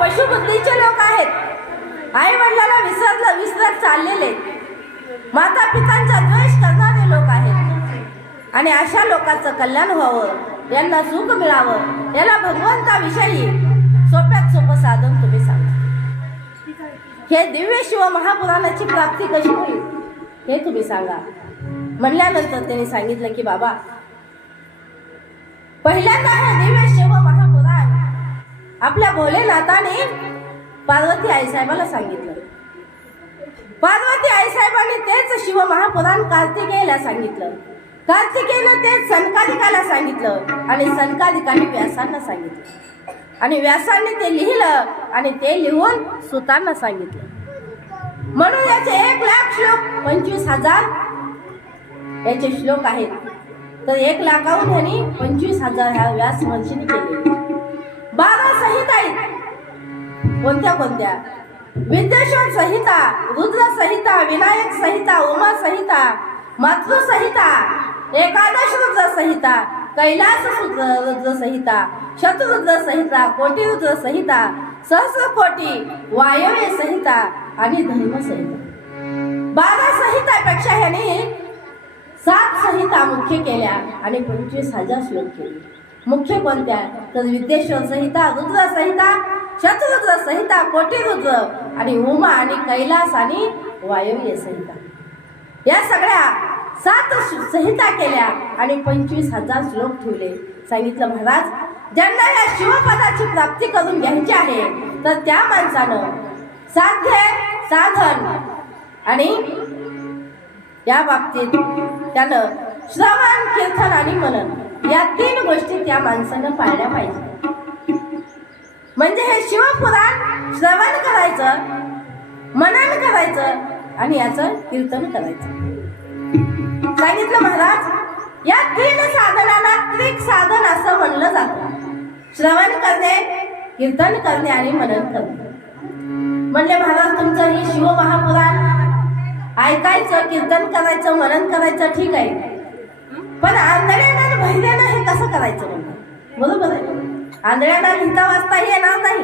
पशुबुद्धीचे लोक आहेत. आई वडिलांना विसरत चाललेले, माता पितांचा द्वेष करणारे लोक आहेत. आणि अशा लोकांचं कल्याण व्हावं, यांना सुख मिळावं, याला भगवंताविषयी सोप्यात सोपं साधन तुम्ही सांगा. हे दिव्य शिव महापुराणाची प्राप्ती कशी होईल हे तुम्ही सांगा. म्हणल्यानंतर त्यांनी सांगितलं की बाबा, पहिल्यांदा हे दिव्य शिव महापुराण आपल्या भोलेनाथाने पार्वती आईसाहेबाला सांगितलं. पार्वती आईसाहेबांनी तेच शिव महापुराण कार्तिकेयला सांगितलं. कार्तिकेयनं तेच सनकादिकाला सांगितलं आणि सनकादिकाने व्यासांना सांगितलं आणि व्यासांनी ते लिहिलं आणि ते लिहून सुतांना सांगितलं. म्हणून याचे 1,00,000 श्लोक 25,000 याचे श्लोक आहेत. तर 1,00,000हून ह्यांनी 25,000 ह्या व्यास महर्षींनी केले. 12 संहिता आहेत. कोणत्या कोणत्या? विद्येश्वर संहिता, रुद्र संहिता, विनायक संहिता, उमा संहिता, मातृ संहिता, एकादश रुद्र संहिता, कैलास रुद्र संहिता, शतरुद्र संहिता, कोटी रुद्र संहिता, सहस्रकोटी वायव्य संहिता आणि धर्म संहिता. 12 संहितापेक्षा ह्याने 7 संहिता मुख्य केल्या आणि 25,000 श्लोक केले. मुख्य कोणत्या? तर विद्येश्वर संहिता, रुद्र संहिता, शतरुद्र संहिता, कोटी रुद्र आणि उमा आणि कैलास आणि वायव्य संहिता. या सगळ्या 7 संहिता केल्या आणि 25,000 श्लोक ठेवले. सांगितलं महाराज, ज्यांना या शिवपदाची प्राप्ती करून घ्यायची आहे तर त्या माणसानं साध्य, साधन आणि या बाबतीत त्यानं श्रवण, कीर्तन आणि मनन या 3 गोष्टी त्या माणसानं पाळल्या पाहिजे. म्हणजे हे शिवपुराण श्रवण करायचं, मनन करायचं आणि याचं कीर्तन करायचं. सांगितलं महाराज, या 3 साधनांना त्रिक साधन असं म्हणलं जातं. श्रवण करणे, कीर्तन करणे आणि मनन करणे. म्हणले महाराज, तुमचं हे शिव महापुराण ऐकायचं, कीर्तन करायचं, मनन करायचं ठीक आहे, पण आंधळ्यानं बहिऱ्यानं हे कसं करायचं? म्हणलं बरोबर आहे. आंधळ्यानं लिहिता वाचता येणार नाही,